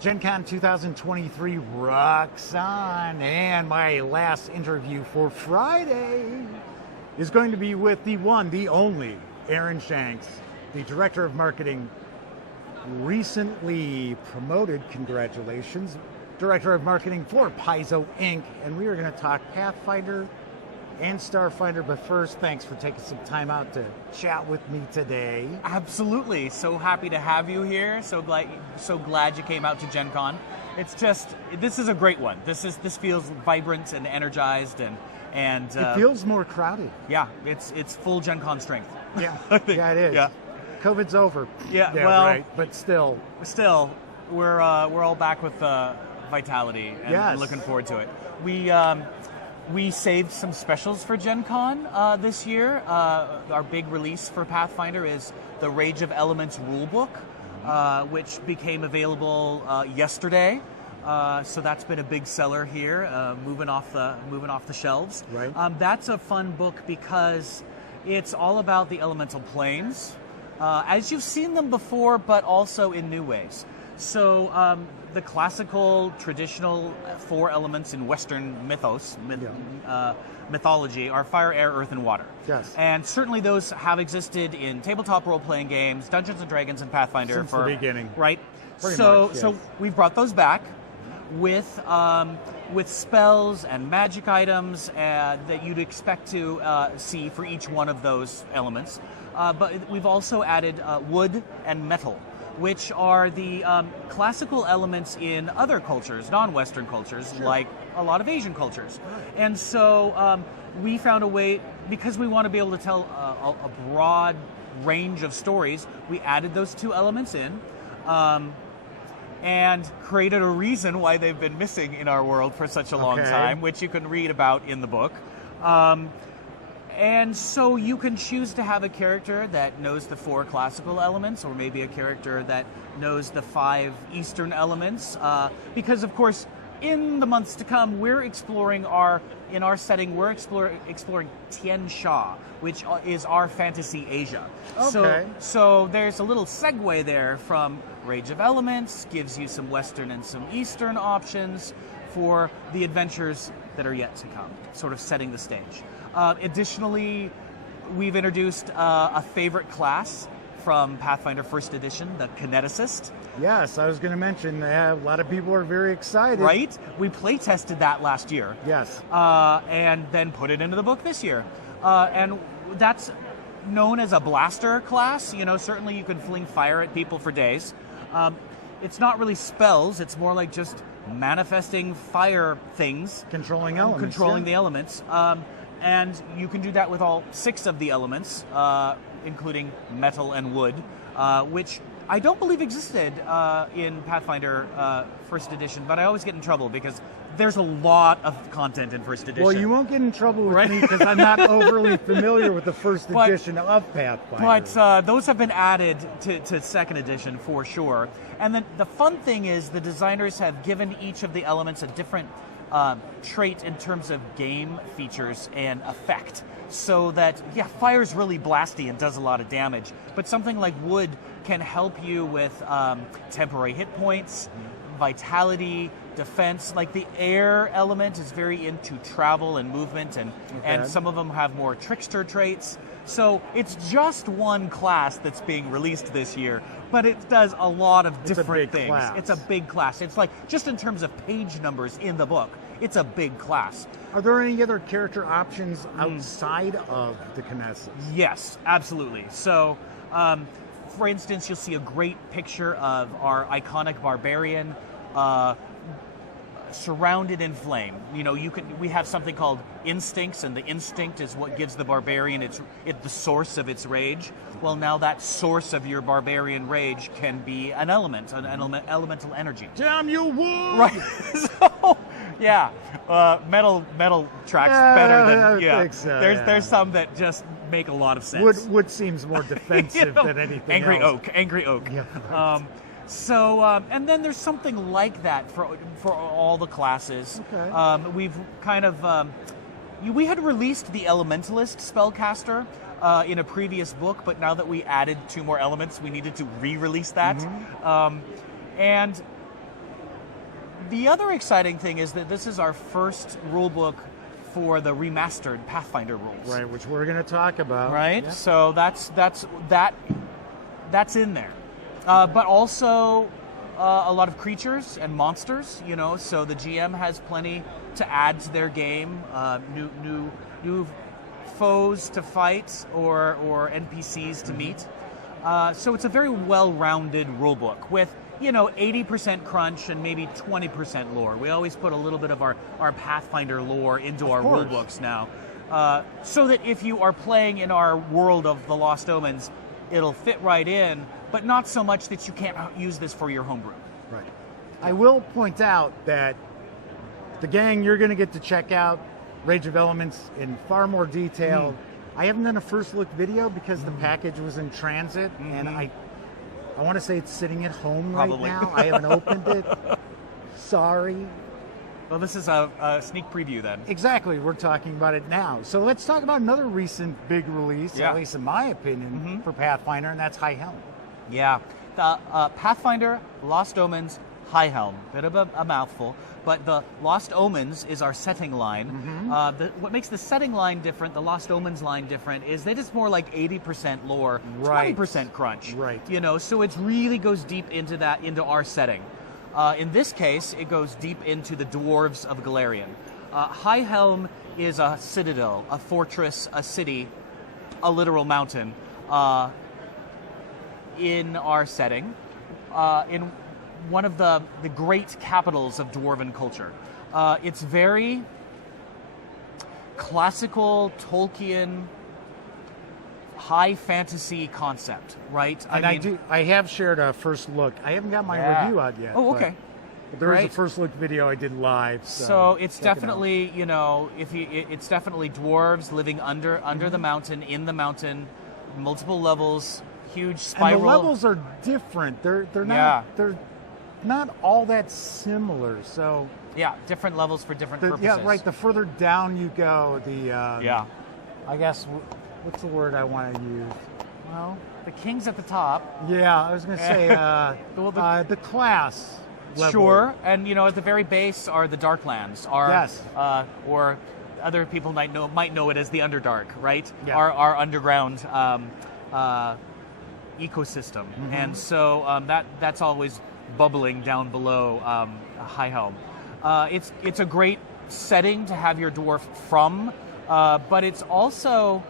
Gen Con 2023 rocks on, and my last interview for Friday is going to be with the one, the only, Aaron Shanks, the Director of Marketing, recently promoted, congratulations, Director of Marketing for Paizo Inc., and we are going to talk Pathfinder and Starfinder, but first, thanks for taking some time out to chat with me today. Absolutely. So happy to have you here. So glad you came out to Gen Con. It's just, this is a great one. This feels vibrant and energized and it feels more crowded. Yeah, it's full Gen Con strength. Yeah, yeah, it is. Yeah. COVID's over. Yeah, well, right, but still, we're all back with vitality and looking forward to it. We saved some specials for Gen Con this year. Our big release for Pathfinder is the Rage of Elements rulebook, which became available yesterday. So that's been a big seller here, moving off the shelves. Right. That's a fun book because it's all about the elemental planes, as you've seen them before, but also in new ways. So the classical, traditional four elements in Western mythology are fire, air, earth, and water. Yes. And certainly those have existed in tabletop role-playing games, Dungeons & Dragons, and Pathfinder. Since the beginning. Right? Pretty much, yes. So we've brought those back with spells and magic items that you'd expect to see for each one of those elements. But we've also added wood and metal, which are the classical elements in other cultures, non-Western cultures, Sure. like a lot of Asian cultures. And so we found a way, because we want to be able to tell a broad range of stories, we added those two elements in and created a reason why they've been missing in our world for such a long time, which you can read about in the book. And so you can choose to have a character that knows the four classical elements, or maybe a character that knows the five Eastern elements. Because, of course, in the months to come, we're exploring in our setting, we're exploring Tian Xia, which is our fantasy Asia. Okay. So there's a little segue there from Rage of Elements, gives you some Western and some Eastern options for the adventures that are yet to come, sort of setting the stage. Additionally, we've introduced a favorite class from Pathfinder First Edition, the Kineticist. Yes, I was going to mention, a lot of people are very excited. Right? We play-tested that last year. Yes. And then put it into the book this year. And that's known as a blaster class. You know, certainly you can fling fire at people for days. It's not really spells, it's more like just manifesting fire things. Controlling elements. Controlling the elements. And you can do that with all six of the elements, including metal and wood, which I don't believe existed in Pathfinder First Edition, but I always get in trouble because there's a lot of content in First Edition. Well, you won't get in trouble with me because I'm not overly familiar with the First Edition of Pathfinder. But those have been added to Second Edition for sure. And then the fun thing is the designers have given each of the elements a different trait in terms of game features and effect. So that, fire's really blasty and does a lot of damage, but something like wood can help you with temporary hit points, vitality, defense. Like the air element is very into travel and movement, and some of them have more trickster traits. So it's just one class that's being released this year, but it does a lot of different things. Class. It's a big class. It's like, just in terms of page numbers in the book, it's a big class. Are there any other character options outside of the Kinesis? Yes, absolutely. So, for instance, you'll see a great picture of our iconic barbarian surrounded in flame. You know, we have something called instincts, and the instinct is what gives the barbarian the source of its rage. Well, now that source of your barbarian rage can be an elemental energy. Damn you, wood! Right. So, metal tracks better than I think so, There's some that just make a lot of sense. Wood seems more defensive than anything angry else. Angry oak. Yeah, right. And then there's something like that for all the classes. Okay. We've kind of we had released the Elementalist spellcaster in a previous book, but now that we added two more elements, we needed to re-release that. And The other exciting thing is that this is our first rulebook for the remastered Pathfinder rules. Right, which we're going to talk about. Right, Yeah. so that's in there, but also a lot of creatures and monsters. So the GM has plenty to add to their game. New foes to fight or NPCs to meet. So it's a very well-rounded rulebook with 80% crunch and maybe 20% lore. We always put a little bit of our Pathfinder lore into our rulebooks now, so that if you are playing in our world of the Lost Omens, it'll fit right in, but not so much that you can't use this for your homebrew. Right. I will point out that the gang you're going to get to check out Rage of Elements in far more detail. I haven't done a first look video because the package was in transit, and I want to say it's sitting at home Probably. right now. I haven't opened it. Sorry. Well, this is a sneak preview then. Exactly. We're talking about it now. So let's talk about another recent big release, at least in my opinion, for Pathfinder, and that's High Helm. Yeah. The Pathfinder, Lost Omens, High Helm. Bit of a mouthful. But the Lost Omens is our setting line. What makes the setting line different, the Lost Omens line different, is that it's more like 80% lore, 20% crunch. Right. So it really goes deep into our setting. In this case, it goes deep into the dwarves of Galarian. High Helm is a citadel, a fortress, a city, a literal mountain in our setting. In one of the great capitals of dwarven culture. It's very classical Tolkien, high fantasy concept, right? I have shared a first look. I haven't got my review out yet. Oh, okay. But there is a first look video I did live. So it's definitely, it's definitely dwarves living under the mountain, in the mountain, multiple levels, huge spiral. And the levels are different. They're not all that similar. So different levels for different purposes. Yeah, right. The further down you go, I guess what's the word I want to use? Well, the king's at the top. Yeah, I was going to say the class level. Sure, and at the very base are the Darklands. Or other people might know it as the Underdark, right? Yeah. Our underground ecosystem, and so that's always bubbling down below High Helm. It's a great setting to have your dwarf from, but it's also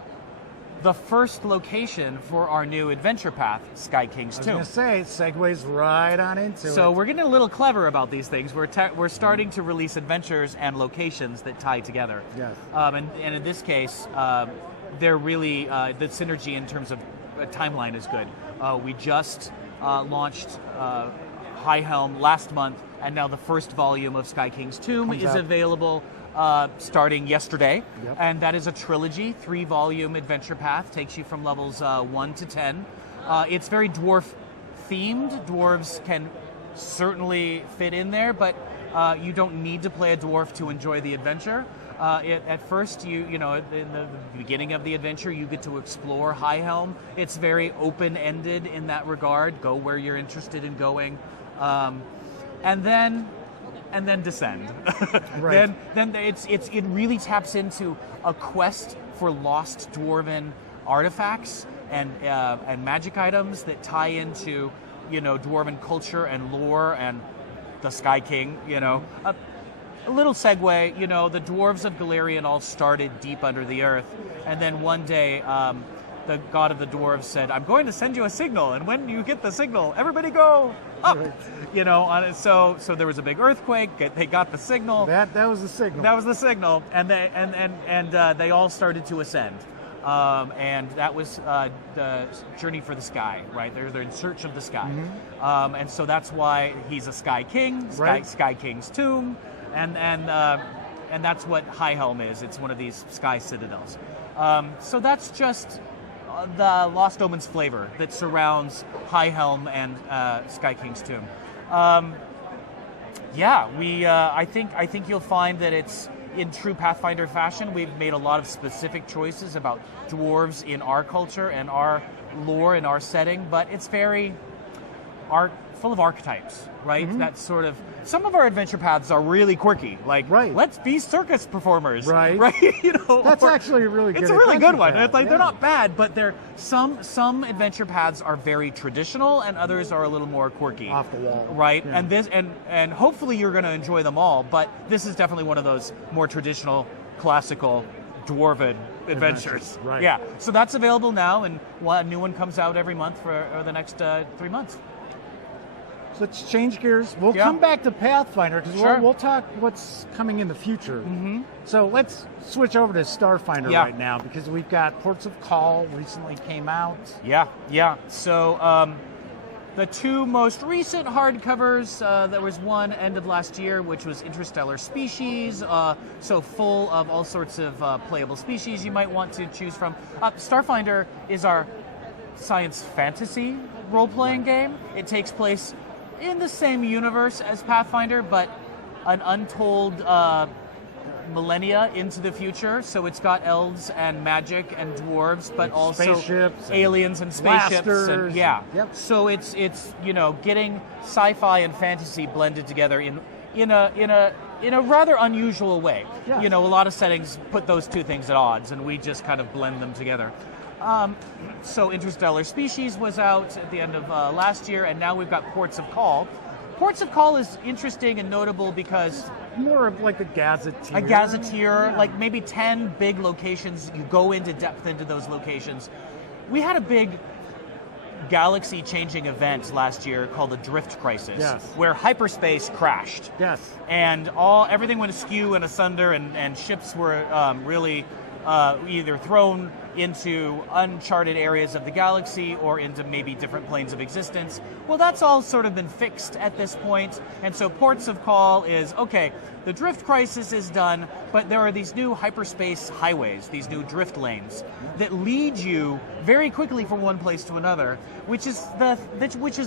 the first location for our new adventure path, Sky King's Tomb. I was going to say, it segues right on into it. So we're getting a little clever about these things. We're starting to release adventures and locations that tie together. Yes. And in this case, they're really, the synergy in terms of timeline is good. We just launched High Helm last month, and now the first volume of Sky King's Tomb is available starting yesterday. Yep. And that is a trilogy, 3-volume adventure path, takes you from levels 1 to 10. It's very dwarf themed. Dwarves can certainly fit in there, but you don't need to play a dwarf to enjoy the adventure. At first, in the beginning of the adventure, you get to explore High Helm. It's very open-ended in that regard. Go where you're interested in going, and then descend. Right. Then it really taps into a quest for lost dwarven artifacts and magic items that tie into dwarven culture and lore and the Sky King. A little segue, the dwarves of Galarian all started deep under the earth, and then one day the god of the dwarves said, "I'm going to send you a signal, and when you get the signal, everybody go up." Right. So there was a big earthquake. They got the signal. That was the signal. That was the signal, and they all started to ascend. And that was the journey for the sky, right? They're in search of the sky, and so that's why he's a Sky King, Sky King's Tomb. And that's what High Helm is. It's one of these sky citadels. So that's just the Lost Omens flavor that surrounds High Helm and Sky King's Tomb. I think you'll find that it's in true Pathfinder fashion. We've made a lot of specific choices about dwarves in our culture and our lore and our setting, but it's very art full of archetypes, right? That's sort of, some of our adventure paths are really quirky, like, let's be circus performers, right? You know, that's actually a really good. It's a really good one. Path. It's like they're not bad, but they're some adventure paths are very traditional, and others are a little more quirky, off the wall, right? And this and hopefully you're going to enjoy them all, but this is definitely one of those more traditional, classical, dwarven adventures. Right. Yeah. So that's available now, and a new one comes out every month for the next 3 months. So let's change gears. We'll come back to Pathfinder because we'll talk what's coming in the future. So let's switch over to Starfinder right now because we've got Ports of Call recently came out. Yeah. So the two most recent hardcovers, there was one end of last year, which was Interstellar Species, so full of all sorts of playable species you might want to choose from. Starfinder is our science fantasy role-playing game. It takes place in the same universe as Pathfinder, but an untold millennia into the future. So it's got elves and magic and dwarves, but also spaceships, aliens and spaceships, blasters, and So it's getting sci-fi and fantasy blended together in a rather unusual way. Yes. A lot of settings put those two things at odds, and we just kind of blend them together. So Interstellar Species was out at the end of last year, and now we've got Ports of Call. Ports of Call is interesting and notable because more of like a gazetteer. A gazetteer, like maybe 10 big locations. You go into depth into those locations. We had a big galaxy-changing event last year called the Drift Crisis, where hyperspace crashed. And everything went askew and asunder, and ships were really either thrown into uncharted areas of the galaxy or into maybe different planes of existence. Well, that's all sort of been fixed at this point, and so Ports of Call is, okay, the drift crisis is done, but there are these new hyperspace highways, these new drift lanes, that lead you very quickly from one place to another, which is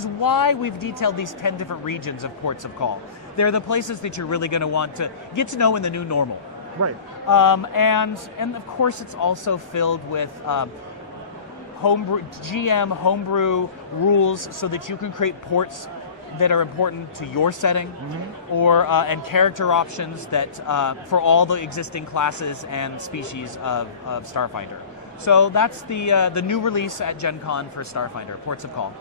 why we've detailed these 10 different regions of Ports of Call. They're the places that you're really going to want to get to know in the new normal. Right. And of course it's also filled with homebrew rules so that you can create ports that are important to your setting, or and character options that for all the existing classes and species of Starfinder. So that's the new release at Gen Con for Starfinder, Ports of Call.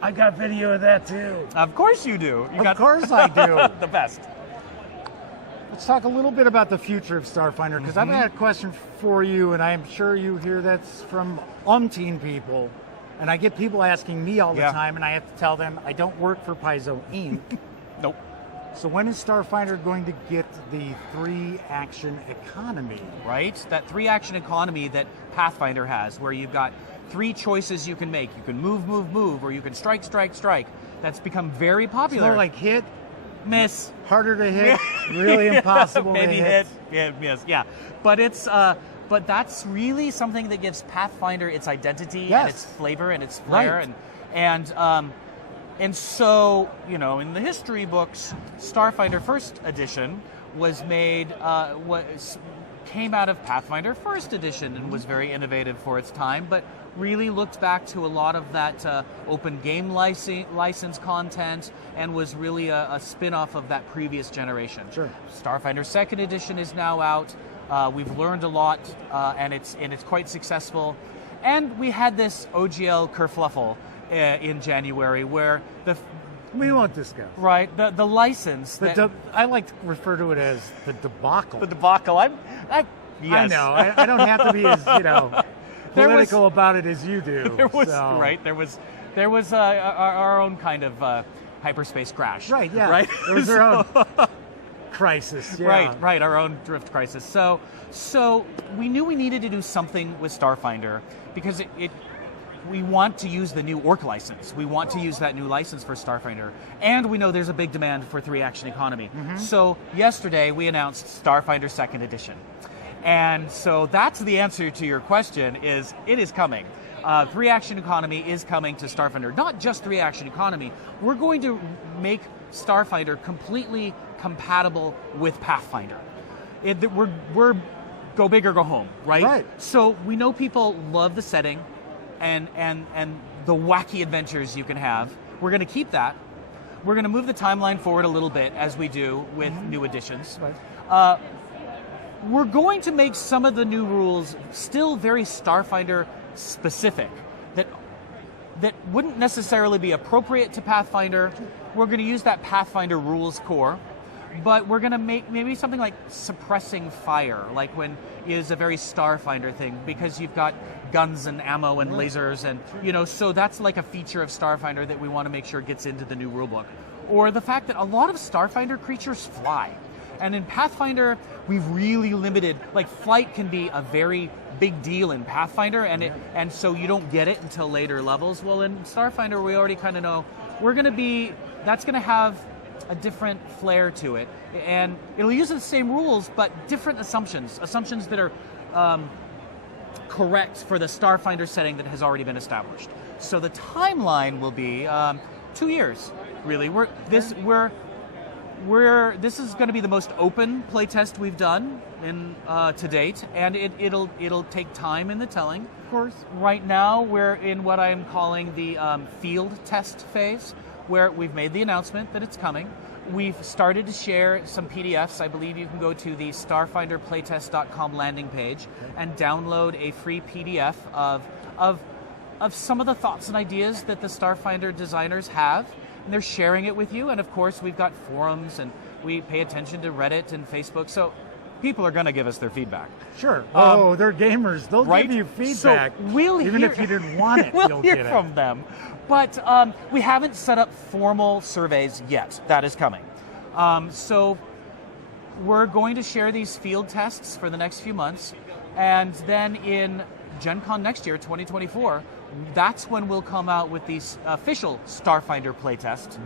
I got video of that too. Of course you do. Of course I do. The best. Let's talk a little bit about the future of Starfinder, because I've got a question for you, and I'm sure you hear that's from umpteen people. And I get people asking me all the time, and I have to tell them I don't work for Paizo Inc. Nope. So when is Starfinder going to get the 3-action economy? Right? That 3-action economy that Pathfinder has, where you've got 3 choices you can make. You can move, or you can strike. That's become very popular. It's more like hit, miss, harder to hit, really impossible maybe to hit. miss. But it's but that's really something that gives Pathfinder its identity and its flavor and its flair, and so in the history books, Starfinder First Edition was made came out of Pathfinder First Edition and was very innovative for its time, but really looked back to a lot of that open game license content and was really a spin-off of that previous generation. Sure. Starfinder Second Edition is now out. We've learned a lot, and it's quite successful. And we had this OGL kerfluffle in January where we won't discuss. Right, the license. I like to refer to it as the debacle. The debacle. Yes. I know. I don't have to be as political about it as you do. There was our own kind of hyperspace crash. Right. Yeah. Right. There was our own crisis. Yeah. Right. Our own drift crisis. So we knew we needed to do something with Starfinder because we want to use the new Orc license. We want to use that new license for Starfinder. And we know there's a big demand for 3-action economy. So yesterday we announced Starfinder Second Edition. And so that's the answer to your question, is it is coming. 3-action economy is coming to Starfinder. Not just 3-action economy. We're going to make Starfinder completely compatible with Pathfinder. We're go big or go home, right? Right. So we know people love the setting and the wacky adventures you can have. We're going to keep that, we're going to move the timeline forward a little bit, as we do with new editions. Right. We're going to make some of the new rules still very Starfinder specific, that wouldn't necessarily be appropriate to Pathfinder. We're going to use that Pathfinder rules core, but we're going to make maybe something like suppressing fire, like when is a very Starfinder thing, because you've got guns and ammo and lasers, and so that's like a feature of Starfinder that we want to make sure gets into the new rulebook. Or the fact that a lot of Starfinder creatures fly. And in Pathfinder, we've really limited, like flight can be a very big deal in Pathfinder, and so you don't get it until later levels. Well, in Starfinder, we already kind of know that's going to have a different flair to it. And it'll use the same rules, but different assumptions that are correct for the Starfinder setting that has already been established. So the timeline will be 2 years, really. This is going to be the most open playtest we've done to date, and it'll take time in the telling. Of course. Right now, we're in what I'm calling the field test phase, where we've made the announcement that it's coming. We've started to share some PDFs. I believe you can go to the starfinderplaytest.com landing page and download a free PDF of some of the thoughts and ideas that the Starfinder designers have. And they're sharing it with you. And of course, we've got forums, and we pay attention to Reddit and Facebook. So people are going to give us their feedback. Sure. They're gamers. They'll right? give you feedback. So we'll even hear, if you didn't want it, we'll you'll hear get from it. them. But we haven't set up formal surveys yet. That is coming. So we're going to share these field tests for the next few months. And then in Gen Con next year, 2024, that's when we'll come out with these official Starfinder playtest.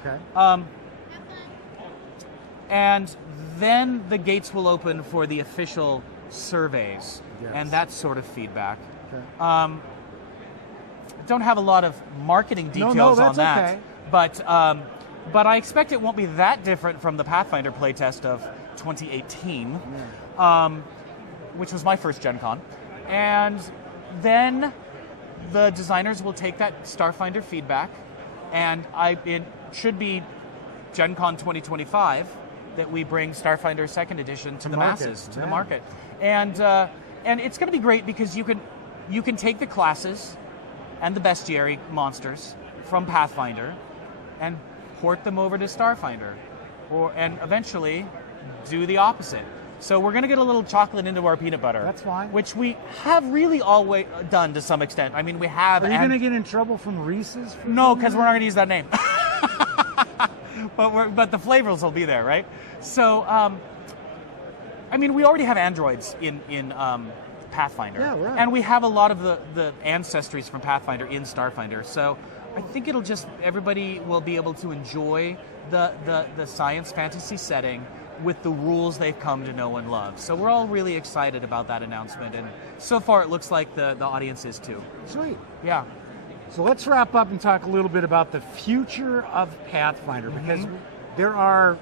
Okay. And then the gates will open for the official surveys and that sort of feedback. Okay. Don't have a lot of marketing details on that, okay. But I expect it won't be that different from the Pathfinder playtest of 2018, which was my first Gen Con. And then the designers will take that Starfinder feedback, and it should be Gen Con 2025 that we bring Starfinder 2nd Edition to the masses, to the market. And it's going to be great because you can take the classes and the bestiary monsters from Pathfinder and port them over to Starfinder, and eventually do the opposite. So we're going to get a little chocolate into our peanut butter. That's fine. Which we have really always done to some extent. I mean, we have. Are you going to get in trouble from Reese's? No, because we're not going to use that name. But the flavors will be there, right? So, I mean, we already have androids in Pathfinder. Yeah, right. And we have a lot of the ancestries from Pathfinder in Starfinder. So I think everybody will be able to enjoy the science fantasy setting with the rules they've come to know and love. So we're all really excited about that announcement, and so far it looks like the audience is too. Sweet. Yeah. So let's wrap up and talk a little bit about the future of Pathfinder, because there are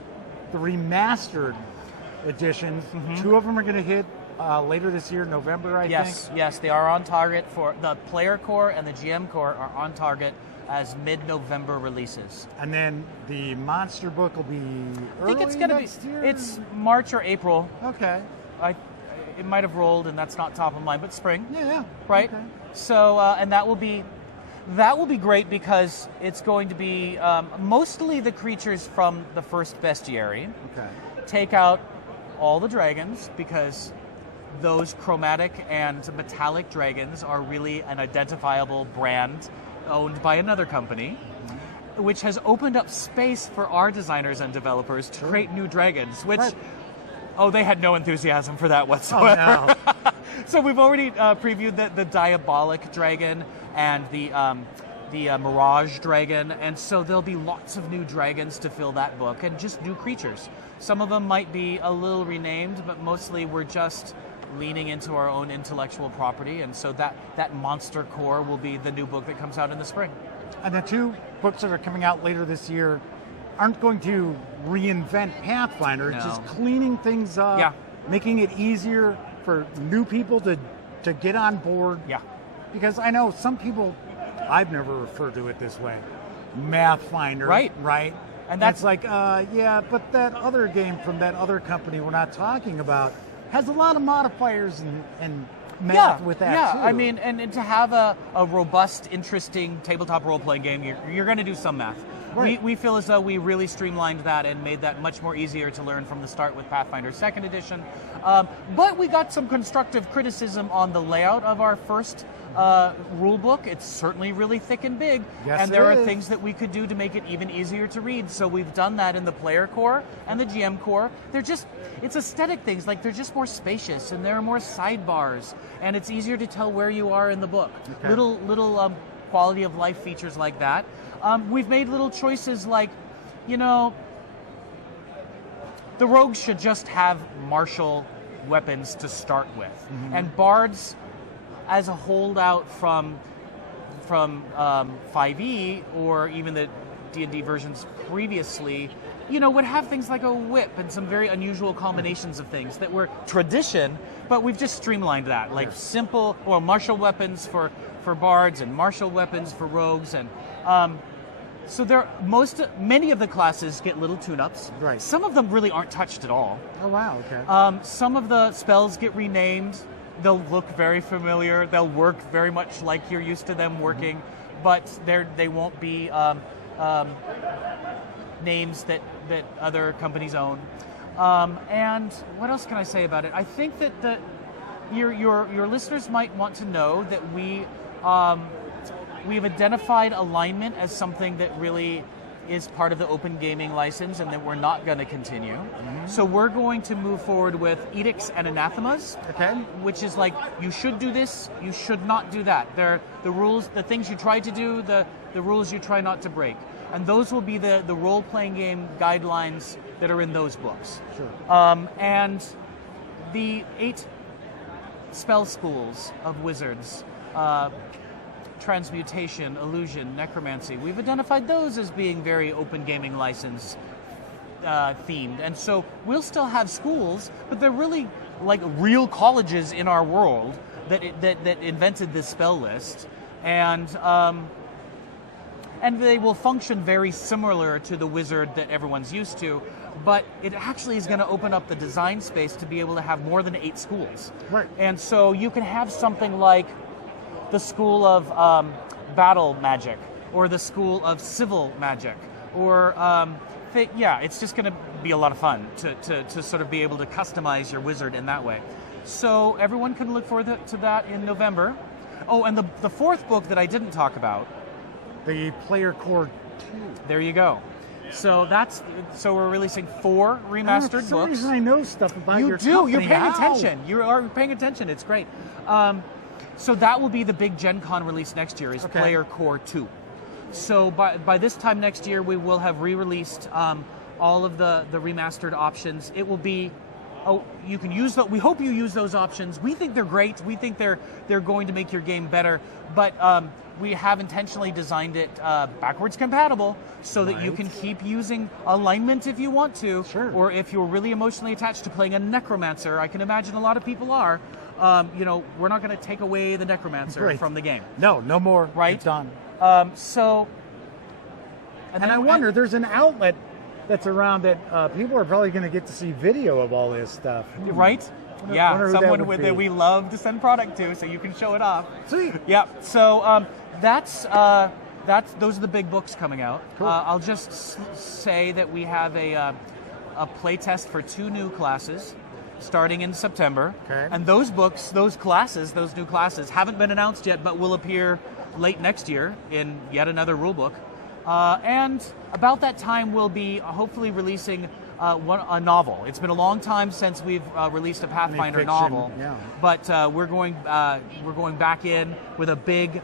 the remastered editions. 2 of them are going to hit later this year, November, I think. Yes, they are on target for the player core, and the GM core are on target as mid-November releases. And then the monster book will be early I think it's going to next year? It's March or April. Okay. It might have rolled, and that's not top of mind, but spring. Yeah. Right? Okay. So, and that will be great because it's going to be mostly the creatures from the first bestiary. Okay. Take out all the dragons, because those chromatic and metallic dragons are really an identifiable brand owned by another company, which has opened up space for our designers and developers to create new dragons, which, they had no enthusiasm for that whatsoever. Oh, no. So we've already previewed the Diabolic Dragon and the Mirage Dragon, and so there'll be lots of new dragons to fill that book, and just new creatures. Some of them might be a little renamed, but mostly we're just leaning into our own intellectual property, and so that monster core will be the new book that comes out in the spring. And the 2 books that are coming out later this year aren't going to reinvent Pathfinder. It's just cleaning things up, making it easier for new people to get on board. Yeah. Because I know some people, I've never referred to it this way, Pathfinder. Right. Right. And that's like, yeah, but that other game from that other company we're not talking about has a lot of modifiers and math with that too. I mean, and to have a robust, interesting tabletop role-playing game, you're going to do some math. Right. We feel as though we really streamlined that and made that much more easier to learn from the start with Pathfinder 2nd Edition. But we got some constructive criticism on the layout of our first rule book. It's certainly really thick and big, Yes, and there it are is. things that we could do to make it even easier to read. So we've done that in the player core and the GM core. It's aesthetic things, like they're just more spacious and there are more sidebars, and it's easier to tell where you are in the book. Okay. Little quality of life features like that. We've made little choices like, the rogues should just have martial weapons to start with, and bards, as a holdout from 5e or even the D&D versions previously, would have things like a whip and some very unusual combinations of things that were tradition, but we've just streamlined that, like simple or martial weapons for bards and martial weapons for rogues, and so many of the classes get little tune-ups. Right. Some of them really aren't touched at all. Oh wow, okay. Some of the spells get renamed. They'll look very familiar. They'll work very much like you're used to them working, but they won't be names that other companies own. And what else can I say about it? I think that your listeners might want to know that we've identified alignment as something that really is part of the open gaming license and that we're not going to continue. So we're going to move forward with edicts and anathemas, Okay. which is like, you should do this, you should not do that. They're the rules, the things you try to do, the rules you try not to break. And those will be the role-playing game guidelines that are in those books. Sure. And the 8 spell schools of wizards, transmutation, illusion, necromancy, we've identified those as being very open gaming license themed. And so we'll still have schools, but they're really like real colleges in our world that invented this spell list. And they will function very similar to the wizard that everyone's used to, but it actually is going to open up the design space to be able to have more than 8 schools. Right. And so you can have something like the school of battle magic, or the school of civil magic, or it's just going to be a lot of fun to sort of be able to customize your wizard in that way. So everyone can look forward to that in November. Oh, and the 4th book that I didn't talk about, The Player Core 2. there you go. So we're releasing 4 remastered For some books. reason I know stuff about You your do. company. You're paying How? attention. You are paying attention. It's great. So that will be the big Gen Con release next year, is Okay. Player Core 2. So by this time next year, we will have re-released all of the remastered options. It will be, you can use we hope you use those options. We think they're great. We think they're going to make your game better. But we have intentionally designed it backwards compatible so that you Right. can keep using alignment if you want to. Sure. Or if you're really emotionally attached to playing a necromancer, I can imagine a lot of people are. We're not going to take away the necromancer Right. from the game. No more. Right. It's done. And I wonder, there's an outlet that's around that people are probably going to get to see video of all this stuff. right? Wonder Yeah, who that someone would that be. we love to send product to, so you can show it off. Sweet. Yeah. So those are the big books coming out. Cool. I'll just say that we have a playtest for 2 new classes starting in September. Okay. And those new classes haven't been announced yet, but will appear late next year in yet another rule book. And about that time, we'll be hopefully releasing a novel. It's been a long time since we've released a Pathfinder fiction, novel, yeah. but we're going back in with a big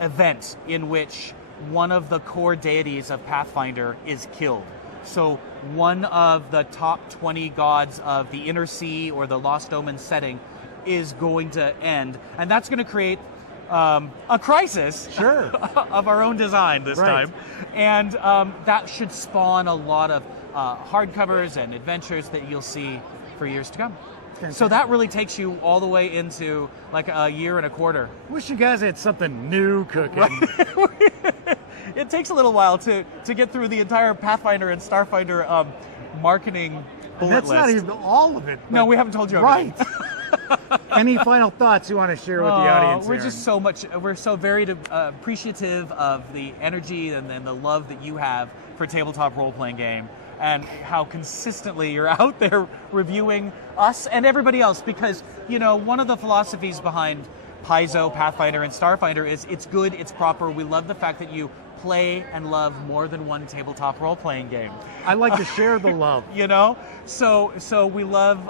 event in which one of the core deities of Pathfinder is killed. So one of the top 20 gods of the Inner Sea or the Lost Omen setting is going to end, and that's going to create a crisis Sure. of our own design this Right. time, and that should spawn a lot of hardcovers and adventures that you'll see for years to come. So that really takes you all the way into like a year and a quarter. Wish you guys had something new cooking. it takes a little while to get through the entire Pathfinder and Starfinder marketing bullet That's list. not even all of it. No, we haven't told you everything. Right. Any final thoughts you want to share with the audience? We're Aaron? just we're so very appreciative of the energy and the love that you have for tabletop role-playing game, and how consistently you're out there reviewing us and everybody else, because, you know, one of the philosophies behind Paizo, Pathfinder, and Starfinder is it's good, it's proper. We love the fact that you play and love more than one tabletop role-playing game. I like to share the love. You know? So we love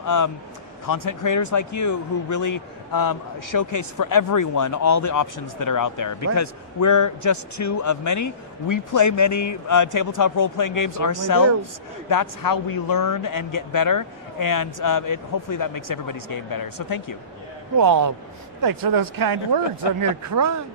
content creators like you who really showcase for everyone all the options that are out there, because we're just two of many. We play many tabletop role-playing games ourselves. That's how we learn and get better, and hopefully that makes everybody's game better. So thank you. Well, thanks for those kind words. I'm going to cry.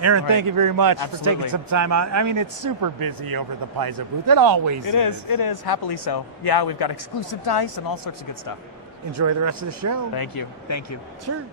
Aaron, All right. thank you very much for Absolutely. taking some time out. I mean, it's super busy over at the Paizo booth. It always is. It is, happily so. Yeah, we've got exclusive dice and all sorts of good stuff. Enjoy the rest of the show. Thank you. Sure.